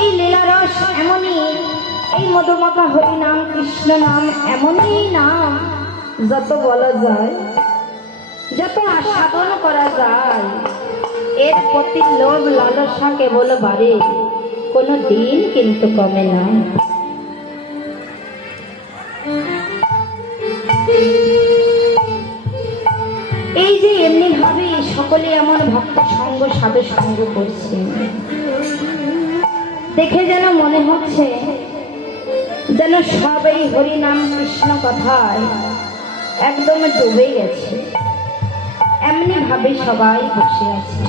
এই লীলারস এমনই, এই মধুমাখা হরি নাম কৃষ্ণ নাম এমনই নাম, যত বলা যায়, যত আস্বাদন করা যায়, এর প্রতি লোভ লালসা কেবল বাড়ে, কোনো দিন কিন্তু কমে না। এই যে এমনি ভাবে সকলে এমন ভক্ত সঙ্গ সাধু সঙ্গ করছে, দেখে যেন মনে হচ্ছে যেন সবাই হরি নাম কৃষ্ণ কথায় একদম ডুবে গেছে। এমনি ভাবে সবাই বসে আছে,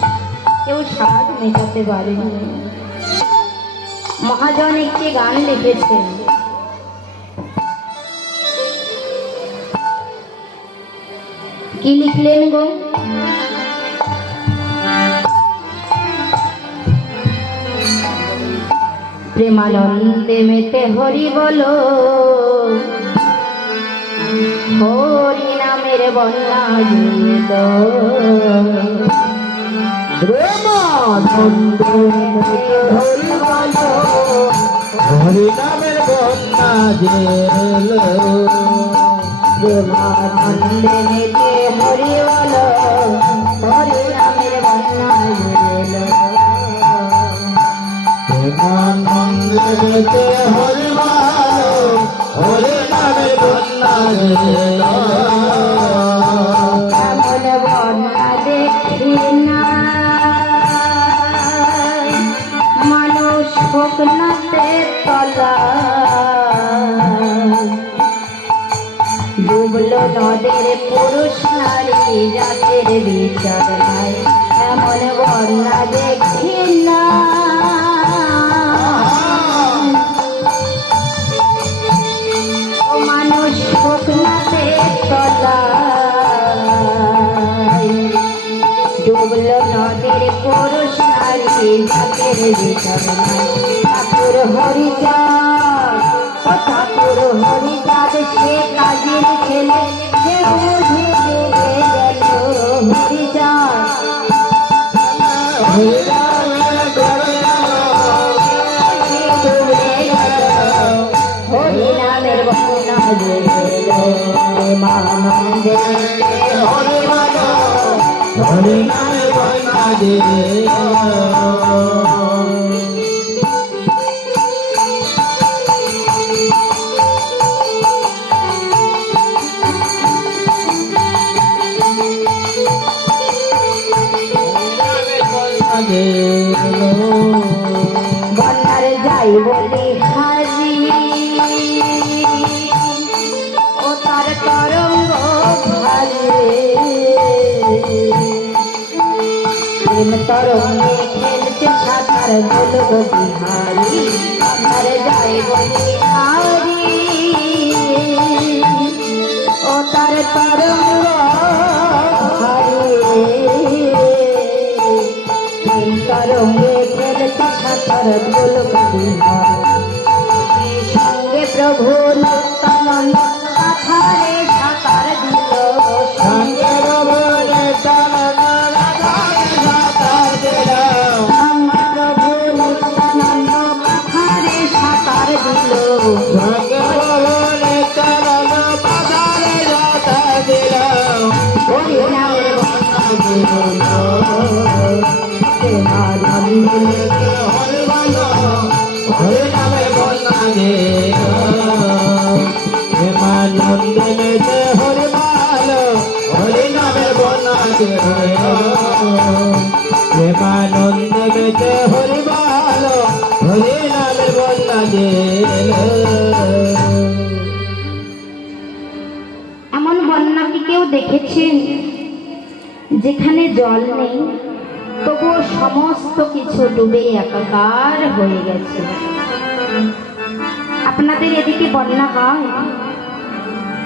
কেউ স্বাদ মেটাতে পারেনি। মহাজন একটি গান লিখেছেন, কি লিখলেন গো? প্রেমানন্দে মেতে হরি বলো, হরি নামের বন্যা জুড়ে দাও। প্রেমানন্দে মেতে হরি বলো, হরি নামের বন্যা জুড়ে দাও। প্রেমানন্দে মেতে হরি বলো, হরি নামের বন্যা জুড়ে দাও। প্রেমানন্দে মেতে হরি বলো, হরি নামের বন্যা জুড়ে দাও। এমন বন্যা দেখি না মানুষ হোক নাতে তলা, ডুবলো নদের পুরুষ নারী জাতের বিচার নাই। এমন বন্যা দেখি না মানুষ হোক নাতে তলা, ডুবলো নদীর পুরুষ নারী জাতের বিচার নাই। ঠাকুর হরিচাঁদ, ও ঠাকুর হরিচাঁদ সে কাজের ছেলে, সে বুঝে ডুবে গেল হরিচাঁদ। হরি নামের বন্যা জুড়ে দাও। প্রেমানন্দে হরি বলো, হরি নামের বন্যা জুড়ে দাও। বন্যার যাই বলি হাজি, ও তার তরঙ্গ ভাজে, প্রেম তরঙ্গে খেলছে সাঁতার দোলগ বিহারি। বন্যার যাই বলি হাজি, ও তার তরঙ্গ ভাজে, তরঙ্গে খেলতে সাঁতার দোলক সঙ্গে প্রভু নিত্যানন্দ কাথারে সাঁতার দিল। সঙ্গে প্রভু নিত্যানন্দ সাঁতার দিল। সঙ্গে প্রভু নিত্যানন্দ কাথারে সাঁতার দিল। সঙ্গে প্রভু নিত্যানন্দ পাথারে সাঁতার দিল। হরি নামের বন্যা জুড়ে দাও। প্রেমানন্দে মেতে হরি বলো, হরি নামের বন্যা জুড়ে দাও। প্রেমানন্দে মেতে হরি বলো, হরি নামের বন্যা জুড়ে দাও। প্রেমানন্দে মেতে হরি বলো, হরি নামের বন্যা জুড়ে দাও। এমন বন্যা কি কেউ দেখেছেন যেখানে জল নেই, তবুও সমস্ত কিছু ডুবে একাকার হয়ে গেছে? আপনাদের এদিকে বন্যা হয়?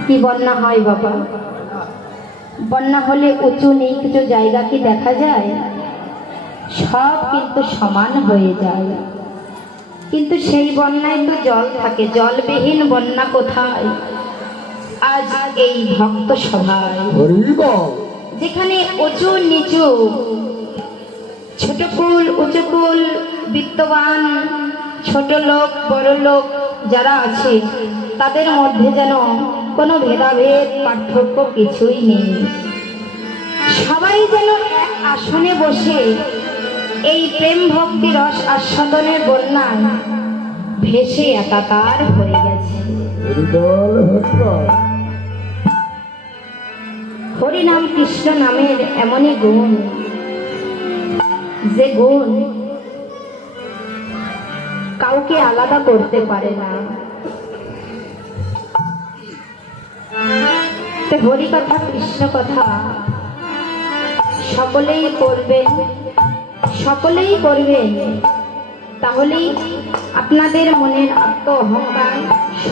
কি বন্যা হয় বাবা? বন্যা হলে উঁচু নিচু জায়গা কি দেখা যায়? সব কিন্তু সমান হয়ে যায়। কিন্তু সেই বন্যায় তো জল থাকে, জলবিহীন বন্যা কোথায়? আজ এই ভক্ত সভায় যেখানে উঁচু নিচু, ছোট কুল উঁচু কুল, বিত্তবান ছোট লোক বড় লোক যারা আছে তাদের মধ্যে যেন কোনো ভেদাভেদ পার্থক্য কিছুই নেই। সবাই যেন এক আসনে বসে এই প্রেম ভক্তি রস আস্বাদনের বন্যায় ভেসে একাকার হয়ে গেছে। হরিনাম কৃষ্ণ নামের এমনই গুণ, যে গুণ কাউকে আলাদা করতে পারে না। তো হরি কথা কৃষ্ণ কথা সকলেই করবেন, সকলেই করবেন, তাহলেই আপনাদের মনের আত্ম অহংকার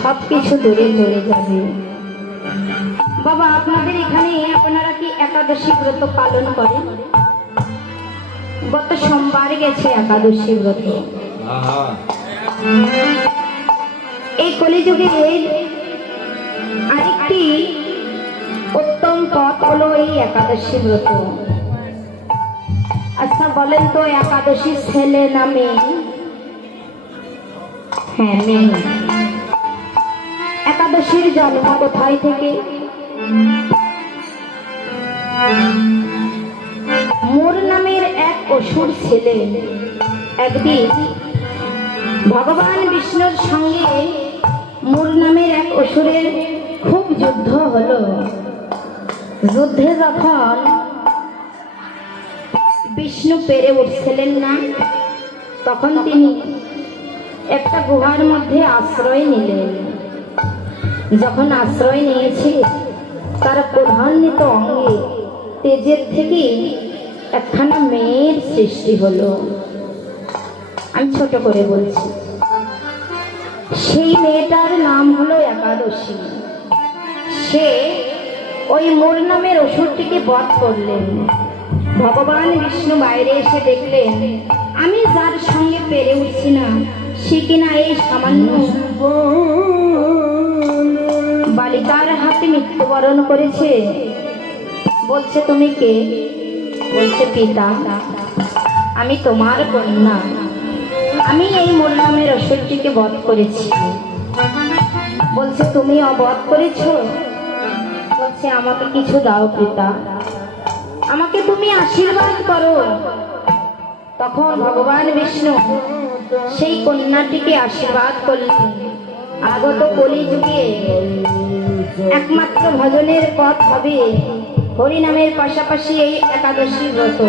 সবকিছু দূরে চলে যাবে। বাবা, আপনাদের এখানে আপনারা কি একাদশী ব্রত পালন করেন? গত সোমবার গেছে একাদশী ব্রত। এই কলিযুগের আরেকটি উত্তম পথ হলো এই একাদশী ব্রত। আচ্ছা বলেন তো, একাদশী ছেলে না মেয়ে? হ্যাঁ, মেয়ে। একাদশীর জন্ম কোথায় থেকে? মোর নামের এক অসুর ছেলে একদিন ভগবান বিষ্ণুর সঙ্গে মোর নামের এক অসুরের খুব যুদ্ধ হলো। যুদ্ধে যখন বিষ্ণু পেরে উঠছিলেন না, তখন তিনি একটা গুহার মধ্যে আশ্রয় নিলেন। যখন আশ্রয় নিয়েছে, তার প্রধান্বিত অঙ্গে তেজের থেকে একখানা মেয়ের সৃষ্টি হলো। আমি ছোট করে বলছি, সেই মেয়েটার নাম হলো একাদশী। সে ওই মোর নামের অসুরটিকে বধ করলেন। ভগবান বিষ্ণু বাইরে এসে দেখলেন, আমি যার সঙ্গে পেরে উঠছি না, সে কিনা এই সামান্য বালিকার হাতে মৃত্যুবরণ করেছে। বলছে, তুমি কে? বলছে, পিতা, আমি তোমার কন্যা। আমি এই মোর নামের অসুরটিকে বধ করেছি। বলছে, তুমি অবধ করেছ? বলছে, আমাকে কিছু দাও পিতা, আমাকে তুমি আশীর্বাদ করো। তখন ভগবান বিষ্ণু সেই কন্যাটিকে আশীর্বাদ করলেন। আগত কলিযুগে একমাত্র ভজনের পথ হবে হরিনামের পাশাপাশি এই একাদশী ব্রত।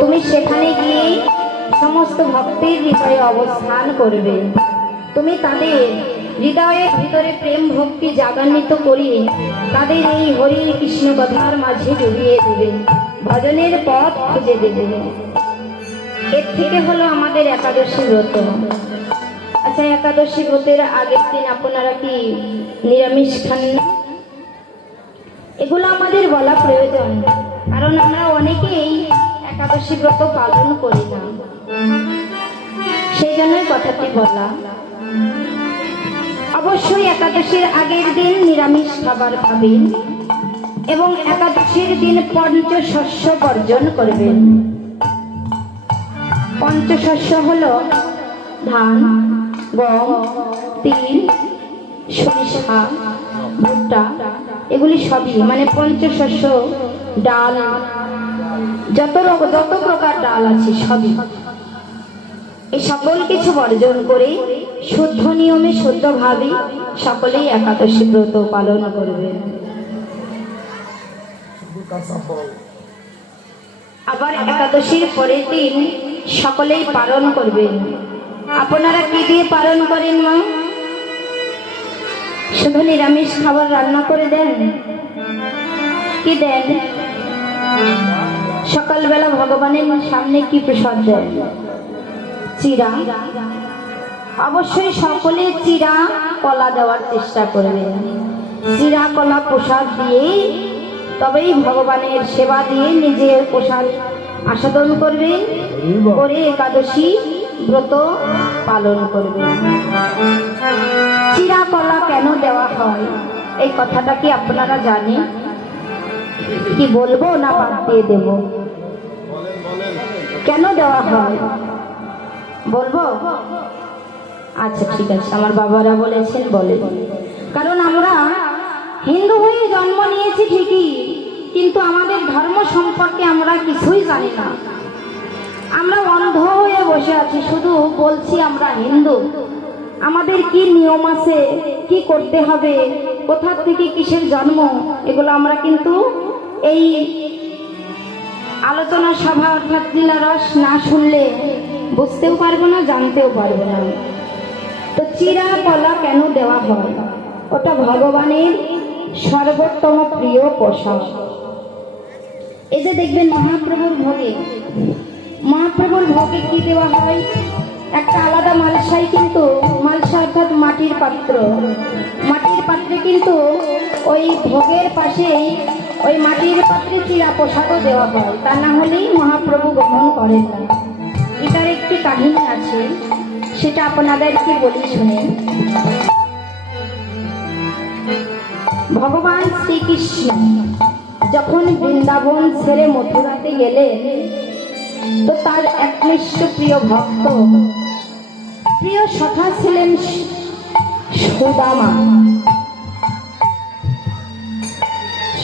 তুমি সেখানে গিয়ে সমস্ত ভক্তের হৃদয়ে অবস্থান করবে। তুমি তাদের হৃদয়ের ভিতরে প্রেম ভক্তি জাগান্বিত করে তাদের এই হরি কৃষ্ণ কথার মাঝে ডুবিয়ে দেবে, ভজনের পথ খুঁজে দেবে। এর থেকে হলো আমাদের একাদশী ব্রত। আচ্ছা, একাদশী ব্রতের আগের দিন আপনারা কি নিরামিষ খান না? এগুলো আমাদের বলা প্রয়োজন, কারণ আমরা অনেকেই একাদশী ব্রত পালন করি না, সেই জন্যই কথাটি বলা। অবশ্যই একাদশীর আগের দিন নিরামিষ খাবার খাবেন এবং একাদশীর দিন পঞ্চশস্য বর্জন করবেন। পঞ্চশস্য হলো ধান, গম, তিল, সরিষা, ভুট্টা, এগুলি সবই মানে পঞ্চশস্য। ডাল, যত প্রকার ডাল আছে সবই, এই সকল কিছু বর্জন করে শুদ্ধ নিয়মে শুদ্ধভাবে সকলেই একাদশী ব্রত পালন করবে। আবার একাদশীর পরের দিন সকলেই পালন করবেন। আপনারা কি দিয়ে পালন করেন মা? শুধু নিরামিষ খাবার রান্না করে দেন? কি দেন? সকালবেলা ভগবানের সামনে কি প্রসাদ দেন? চিরা। অবশ্যই সকলে চিরা কলা দেওয়ার চেষ্টা করবেন। চিরা কলা প্রসাদ দিয়ে তবেই ভগবানের সেবা দিয়ে নিজের প্রসাদ আস্বাদন করবেন, করে একাদশী ব্রত পালন করবেন। চিরা কলা কেন দেওয়া হয় এই কথাটা কি আপনারা জানেন? কি বলবো না বাদ দিয়ে দেব? কেন দেওয়া হয় বলবো? আচ্ছা ঠিক আছে, আমার বাবারা বলেছেন বলে। কারণ আমরা হিন্দু হয়ে জন্ম নিয়েছি ঠিকই, কিন্তু আমাদের ধর্ম সম্পর্কে আমরা কিছুই জানি না। আমরা অন্ধ হয়ে বসে আছি, শুধু বলছি আমরা হিন্দু। আমাদের কি নিয়ম আছে, কি করতে হবে, কোথা থেকে কিসের জন্ম, এগুলো আমরা কিন্তু এই আলোচনা সভা অর্থাৎ রস না শুনলে বুঝতেও পারবো না, জানতেও পারবো না। তো চিরা কলা কেন দেওয়া হয়? ওটা ভগবানের সর্বোত্তম প্রিয় পোশাক। এই যে দেখবেন মহাপ্রভুর ভোগে কি দেওয়া হয়? একটা আলাদা মালসাই, কিন্তু মালসা অর্থাৎ মাটির পাত্র, মাটির পাত্রে কিন্তু ওই ভোগের পাশেই ওই মাটির পাত্রে চিরা পোশাকও দেওয়া হয়, তা না হলেই মহাপ্রভু গ্রহণ করেন না। এটার একটি কাহিনী আছে, সেটা আপনাদেরকে বলি শুনে। ভগবান শ্রীকৃষ্ণ যখন বৃন্দাবন ছেড়ে মথুরাতে গেলেন, তো তার একনিষ্ঠ প্রিয় ভক্ত, প্রিয় সখা ছিলেন সুদামা।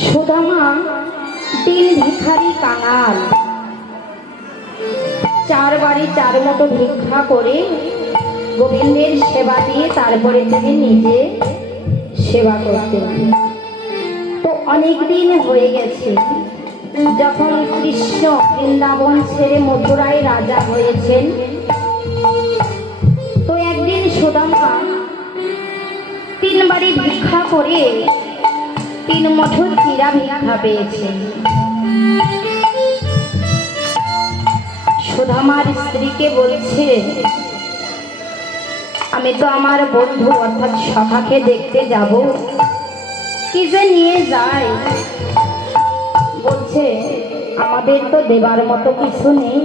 সুদামা দিন ভিখারি কাঙাল, চার বাড়ি চার মতো ভিক্ষা করে গোবিন্দের সেবা দিয়ে তারপরে তিনি নিজে সেবা করতেন। তো অনেক দিন হয়ে গেছে, যখন কৃষ্ণ বৃন্দাবন ছেড়ে মথুরায় রাজা হয়েছেন, তো একদিন সুদামা 3 বাড়ি ভিক্ষা করে 3 মুঠো চিরা ভিক্ষা পেয়েছেন। সুদামার স্ত্রীকে বলছে, আমি তো আমার বন্ধু অর্থাৎ সখাকে দেখতে যাব, কি যে নিয়ে যায়। বলছে, আমাদের তো দেবার মতো কিছু নেই,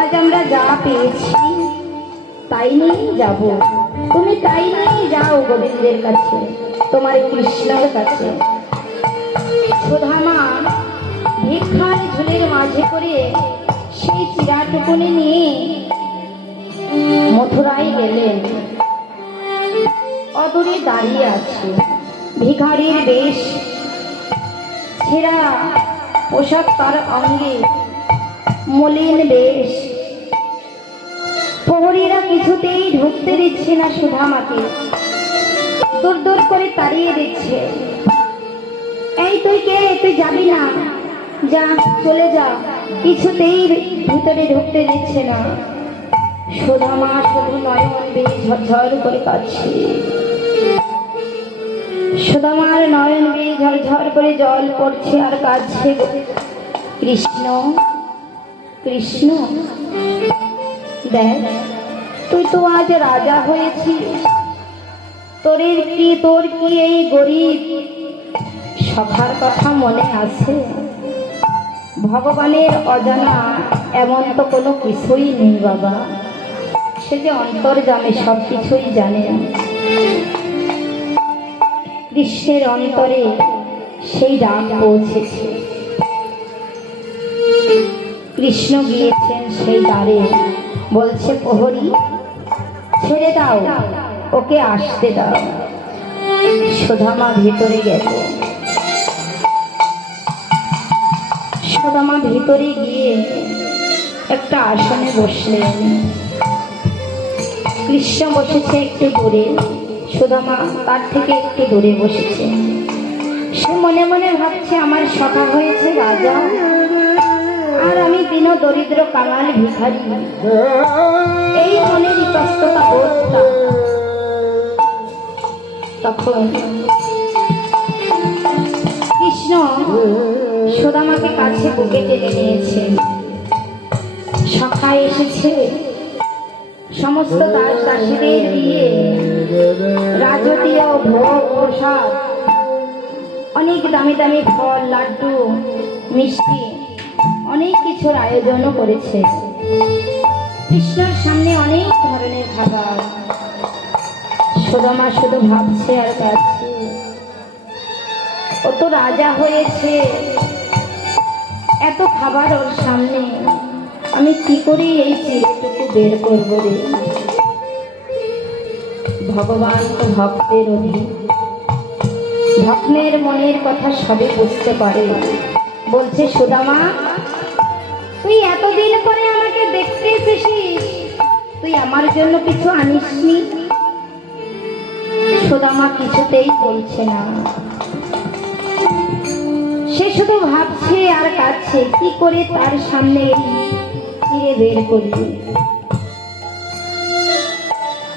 আজ আমরা যা পেয়েছি তাই নিয়ে যাব। তুমি তাই নিয়ে যাও গোবিন্দের কাছে, তোমার কৃষ্ণের কাছে। সুদামা ভিক্ষার ঝুলির মাঝে করে সেই চিরাটুকুনি নিয়ে মথুরায় গেলেন। অদূরে দাঁড়িয়ে আছে, ভিখারির বেশ, ছেঁড়া পোশাক তার অঙ্গে, মলিন বেশ। প্রহরীরা কিছুতেই ঢুকতে দিচ্ছে না সুদামাকে, দূর দূর করে তাড়িয়ে দিচ্ছে। এই তুই কে? তুই যাবি না, যা চলে যা। কিছুতেই ভিতরে ঢুকতে দিচ্ছে না। সুদামা শুধু নয়ন বেয়ে ঝরঝর করে কাঁদছে। সুদামার নয়ন বেয়ে ঝরঝর করে জল পড়ছে আর কাঁদছে। কৃষ্ণ কৃষ্ণ, দেখ তুই তো আজ রাজা হয়েছিস, তোর কি এই গরিব সখার কথা মনে আছে? ভগবানের অজানা এমন তো কোনো কিছুই নেই বাবা, সে যে অন্তর্যামী সব কিছুই জানে। কৃষ্ণের অন্তরে সেই ডাক পৌঁছেছে। কৃষ্ণ গিয়েছেন সেই দ্বারে, বলছে প্রহরী ছেড়ে দাও, ওকে আসতে দাও। সুদামা ভিতরে গেল। সুদামা ভিতরে গিয়ে একটা আসনে বসলেন। কৃষ্ণ বসেছে একটু দূরে, সুদামা তার থেকে একটু দূরে বসেছে। সে মনে মনে ভাবছে, আমার সখা হয়েছে রাজা, আর আমি দিন দরিদ্র কাঙাল ভিখারি। এই মনের ইতস্ততা বোধটা। তখন কৃষ্ণ সুদামাকে কাছে বুকে টেনে নিয়েছে। সখা এসেছে, সমস্ত দাস দাসীদের দিয়ে রাজকীয় ভোগ প্রসাদ, অনেক দামি দামি ফল, লাড্ডু, মিষ্টি, অনেক কিছুর আয়োজনও করেছে। কৃষ্ণের সামনে অনেক ধরনের খাবার। সুদামা শুধু ভাবছে আর কাঁদছে, ও তো রাজা হয়েছে, এত খাবার ওর সামনে, আমি কি করে এই চিড়েটুকু বের করবো রে? ভগবান তো ভক্তের অধীন, ভক্তের মনের কথা সবই বুঝতে পারে। বলছে, সুদামা, তুই এতদিন পরে আমাকে দেখতে এসেছিস, তুই আমার জন্য কিছু আনিসনি? সুদামা কিছুতেই বলছে না। সে শুধু ভাবছে আর কাঁদছে, কি করে তার সামনে চিড়ে বের করি।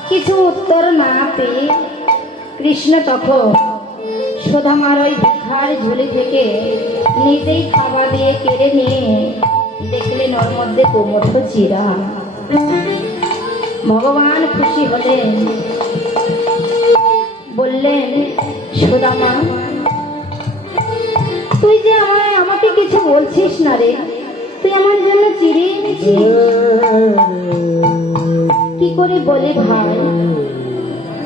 কিছু উত্তর না পেয়ে কৃষ্ণ তখন সুদামার ওই ভিখার ঝুলি থেকে নিজেই খাবার দিয়ে কেড়ে নিয়ে দেখলেন ওর মধ্যে গোমুঠো চিরা। ভগবান খুশি হলেন, বললেন, সুদামা, তুই যে আমাকে কিছু বলছিস না রে, তুই আমার জন্য চিড়ে এনেছিস? কি করে বলি ভাই,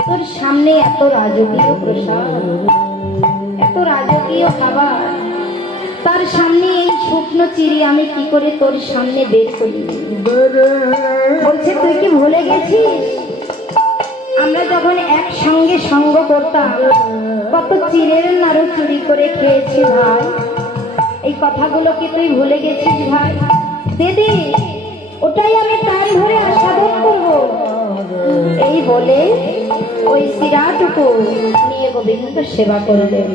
তোর সামনে এত রাজকীয় প্রসাদ, এত রাজকীয় খাবার, তার সামনে এই শুকনো চিড়ে আমি কি করে তোর সামনে বের করি? বলছে, তুই কি ভুলে গেছিস আমরা যখন একসঙ্গে সঙ্গ করতাম কত চিড়ের নাড়ু চুরি করে খেয়েছি ভাই? এই কথাগুলো কি তুই ভুলে গেছিস ভাই? দিদি, ওটাই আমি টান ধরে আস্বাদন করবো। এই বলে ওই চিড়াটুকু নিয়ে গোবিন্দ সেবা করলেন।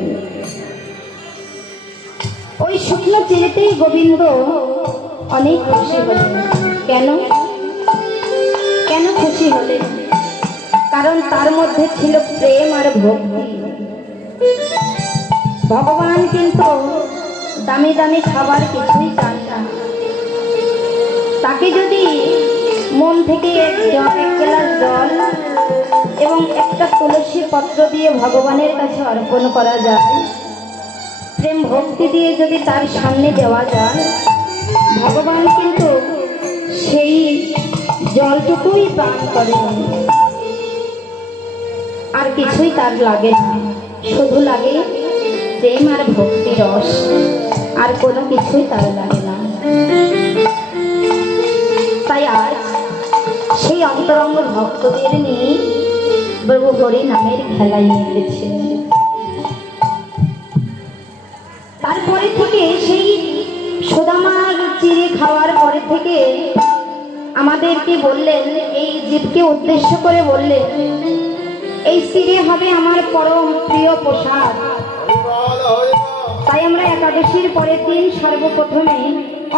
ওই শুকনো চিড়েতেই গোবিন্দ অনেক খুশি হলেন। কেন কেন খুশি হলেন? কারণ তার মধ্যে ছিল প্রেম আর ভক্তি। ভগবান কিন্তু দামি দামি খাবার কিছুই চান না। তাকে যদি মন থেকে এক গ্লাস জল এবং একটা তুলসী পত্র দিয়ে ভগবানের কাছে অর্পণ করা যায়, প্রেম ভক্তি দিয়ে যদি তার সামনে দেওয়া যায়, ভগবান কিন্তু সেই জলটুকুই পান করেন। আর কিছুই তার লাগে না, শুধু লাগে প্রেম আর ভক্তি রস, আর কোনো কিছুই তার লাগে না। তাই আজ সেই অন্তরঙ্গ ভক্তদের নিয়ে প্রভু হরি নামের খেলায় নেমেছে। তারপরে থেকে সেই সুদামার চিড়ে খাওয়ার পরে থেকে আমাদেরকে বললেন, এই জীবকে উদ্দেশ্য করে বললেন, এই চিড়ে হবে আমার পরম প্রিয় প্রসাদ। তাই আমরা একাদশীর পরের দিন সর্বপ্রথমে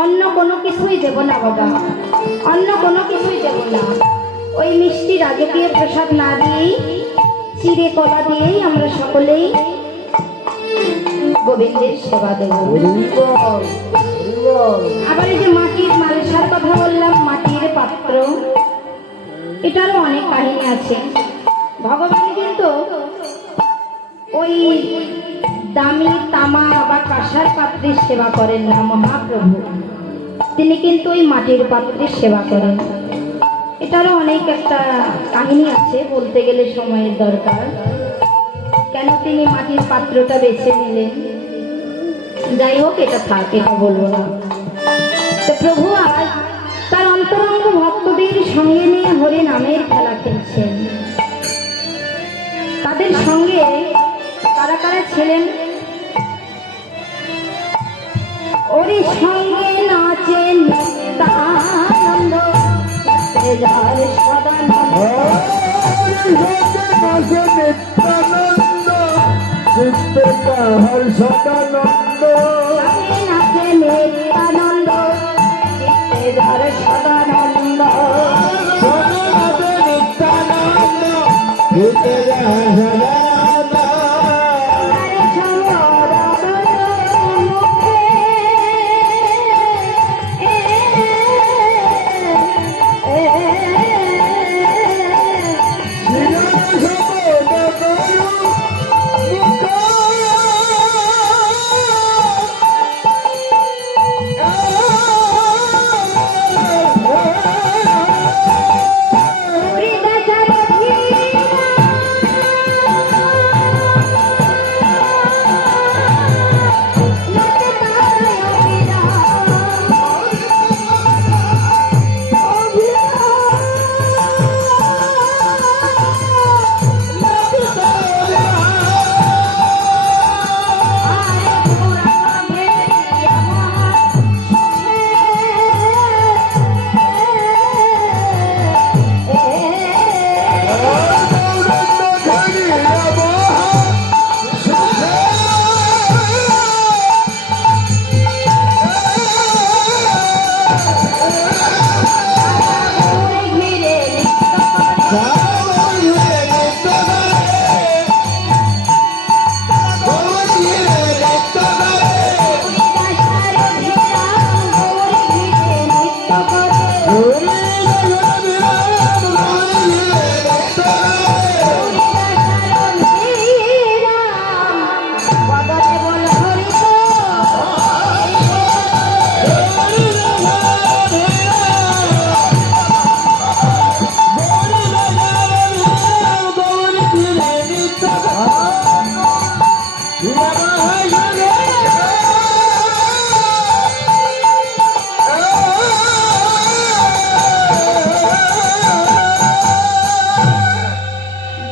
অন্য কোনো কিছুই দেব না বাবা, অন্য কোনো কিছুই দেব না। ওই মিষ্টি রাজকীয় প্রসাদ না দিয়েই, চিড়ে কলা দিয়েই আমরা সকলেই গোবিন্দের সেবা দেব। আবার এই যে মাটির মালসার কথা বললাম, মাটির পাত্র, এটারও অনেক কাহিনী আছে। ভগবান কিন্তু ওই দামি তামা বা কাঁসার পাত্রের সেবা করেন না। মহাপ্রভু তিনি কিন্তু ওই মাটির পাত্রের সেবা করেন। এটারও অনেক একটা কাহিনী আছে, বলতে গেলে সময়ের দরকার। কেন তিনি মাটির পাত্রটা বেছে নিলেন, যাই হোক, এটা থাক, এটা বলবো না। তো প্রভু আজ তার অন্তরঙ্গ ভক্তদের সঙ্গে নিয়ে হরি নামের খেলা খেলছেন। তাদের সঙ্গে কারা কারা ছিলেন? ওরে সঙ্গে নাচেন নিত্যানন্দ, সদানন্দ, সদানন্দ, নাচে নিত্যানন্দ, সদানন্দ, নিত্যানন্দ,